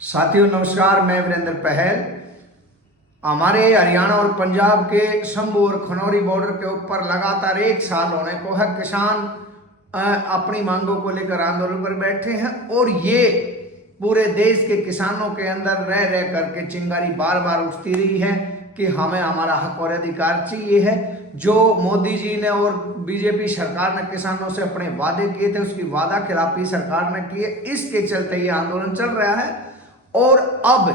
साथियों नमस्कार, मैं वीरेंद्र पहल। हमारे हरियाणा और पंजाब के शंभू और खनौरी बॉर्डर के ऊपर लगातार एक साल होने को है किसान अपनी मांगों को लेकर आंदोलन पर बैठे हैं और ये पूरे देश के किसानों के अंदर रह रह करके चिंगारी बार बार उठती रही है कि हमें हमारा हक और अधिकार चाहिए है। जो मोदी जी ने और बीजेपी सरकार ने किसानों से अपने वादे किए थे उसकी वादा खिलाफी सरकार ने की है, इसके चलते ये आंदोलन चल रहा है। और अब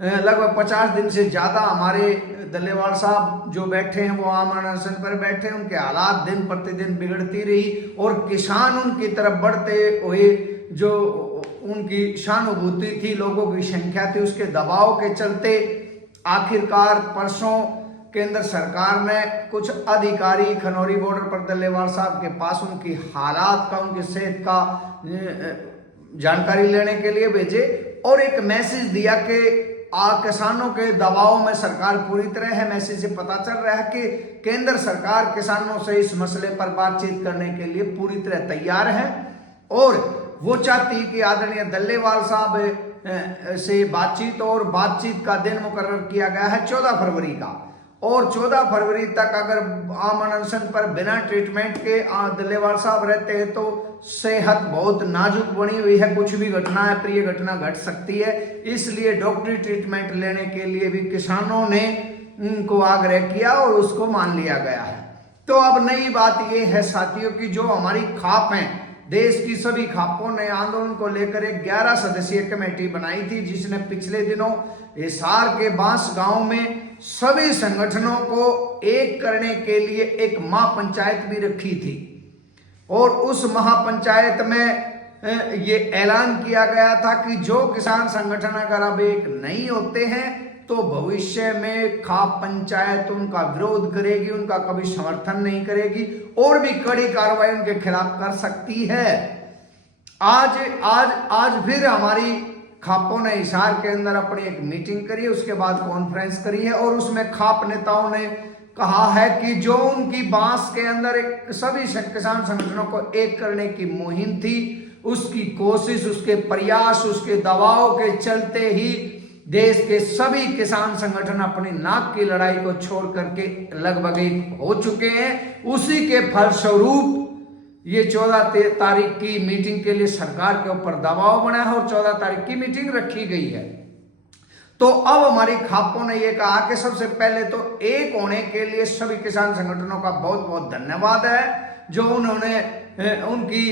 लगभग 50 दिन से ज्यादा हमारे दल्लेवाल साहब जो बैठे हैं वो आम अनशन पर बैठे हैं। उनके हालात दिन प्रतिदिन बिगड़ती रही और किसान उनकी तरफ बढ़ते हुए जो उनकी सहानुभूति थी, लोगों की संख्या थी, उसके दबाव के चलते आखिरकार परसों केंद्र सरकार ने कुछ अधिकारी खनौरी बॉर्डर पर दल्लेवाल साहब के पास उनकी हालात का, उनकी सेहत का जानकारी लेने के लिए भेजे और एक मैसेज दिया कि किसानों के दबाव में सरकार पूरी तरह है। मैसेज से पता चल रहा है कि केंद्र सरकार किसानों से इस मसले पर बातचीत करने के लिए पूरी तरह तैयार है और वो चाहती कि आदरणीय दल्लेवाल साहब से बातचीत और बातचीत का दिन मुकर्रर किया गया है 14 फरवरी का और 14 फरवरी तक अगर आम अनशन पर बिना ट्रीटमेंट के दल्लेवाल साहब रहते हैं तो सेहत बहुत नाजुक बनी हुई है, कुछ भी घटना है, प्रिय घटना घट सकती है। इसलिए डॉक्टरी ट्रीटमेंट लेने के लिए भी किसानों ने उनको आग्रह किया और उसको मान लिया गया है। तो अब नई बात यह है साथियों की जो हमारी खाप है, देश की सभी खापों ने आंदोलन को लेकर एक 11 सदस्यीय कमेटी बनाई थी जिसने पिछले दिनों हिसार के बांस गांव में सभी संगठनों को एक करने के लिए एक महापंचायत भी रखी थी और उस महापंचायत में ये ऐलान किया गया था कि जो किसान संगठन अगर अब एक नहीं होते हैं तो भविष्य में खाप पंचायत उनका विरोध करेगी, उनका कभी समर्थन नहीं करेगी और भी कड़ी कार्रवाई उनके खिलाफ कर सकती है। आज फिर हमारी खापों ने हिसार के अंदर अपनी एक मीटिंग करी, उसके बाद कॉन्फ्रेंस करी है और उसमें खाप नेताओं ने कहा है कि जो उनकी बांस के अंदर एक सभी किसान संगठनों को एक करने की मुहिम थी, उसकी कोशिश, उसके प्रयास, उसके दबाव के चलते ही देश के सभी किसान संगठन अपनी नाक की लड़ाई को छोड़ करके लगभग एक हो चुके हैं। उसी के फलस्वरूप ये 14 तारीख की मीटिंग के लिए सरकार के ऊपर दबाव बना है और 14 तारीख की मीटिंग रखी गई है। तो अब हमारी खापों ने यह कहा कि सबसे पहले तो एक होने के लिए सभी किसान संगठनों का बहुत बहुत धन्यवाद है जो उन्होंने उनकी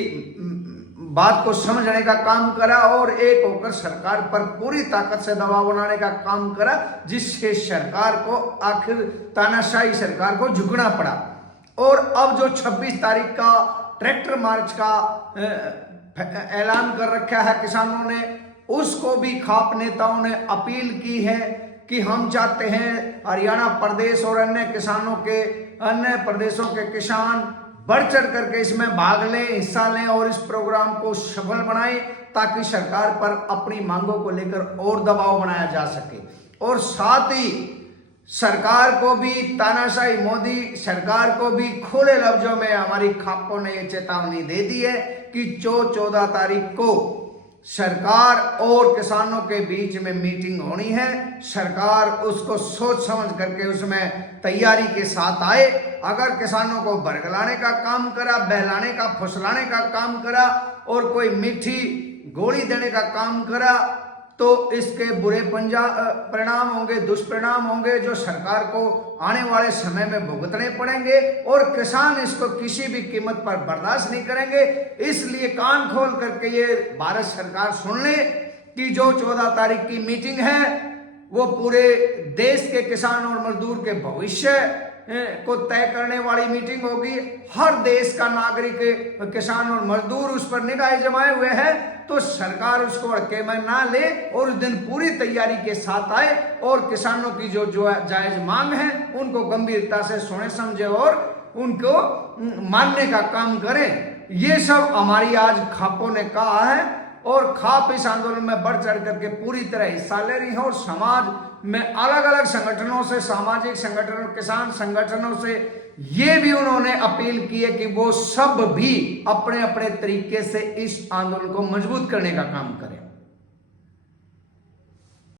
बात को समझने का काम करा और एक होकर सरकार पर पूरी ताकत से दबाव बनाने का काम करा, जिससे सरकार को आखिर तानाशाही सरकार को झुकना पड़ा। और अब जो 26 तारीख का ट्रैक्टर मार्च का ऐलान कर रखा है किसानों ने, उसको भी खाप नेताओं ने अपील की है कि हम चाहते हैं हरियाणा प्रदेश और अन्य किसानों के अन्य प्रदेशों के किसान बढ़ चढ़ करके इसमें भाग लें, हिस्सा लें और इस प्रोग्राम को सफल बनाएं ताकि सरकार पर अपनी मांगों को लेकर और दबाव बनाया जा सके। और साथ ही सरकार को भी, तानाशाही मोदी सरकार को भी खुले लफ्जों में हमारी खापों ने यह चेतावनी दे दी है कि जो 14 तारीख को सरकार और किसानों के बीच में मीटिंग होनी है, सरकार उसको सोच समझ करके उसमें तैयारी के साथ आए। अगर किसानों को बरगलाने का काम करा, बहलाने का, फुसलाने का काम करा और कोई मीठी गोली देने का काम करा तो इसके बुरे परिणाम होंगे, दुष्परिणाम होंगे जो सरकार को आने वाले समय में भुगतने पड़ेंगे और किसान इसको किसी भी कीमत पर बर्दाश्त नहीं करेंगे। इसलिए कान खोल करके ये भारत सरकार सुन ले कि जो 14 तारीख की मीटिंग है वो पूरे देश के किसान और मजदूर के भविष्य को तय करने वाली मीटिंग होगी। हर देश का नागरिक, किसान और मजदूर उस पर निगाह जमाए हुए है, तो सरकार उसको अड़के में ना ले और उस दिन पूरी तैयारी के साथ आए और किसानों की जो जायज मांग है उनको गंभीरता से सुने, समझे और उनको मानने का काम करें। ये सब हमारी आज खापों ने कहा है और खाप इस आंदोलन में बढ़ चढ़ करके पूरी तरह हिस्सा ले रही है और समाज में अलग अलग संगठनों से, सामाजिक संगठनों, किसान संगठनों से ये भी उन्होंने अपील की है कि वो सब भी अपने अपने तरीके से इस आंदोलन को मजबूत करने का काम करें।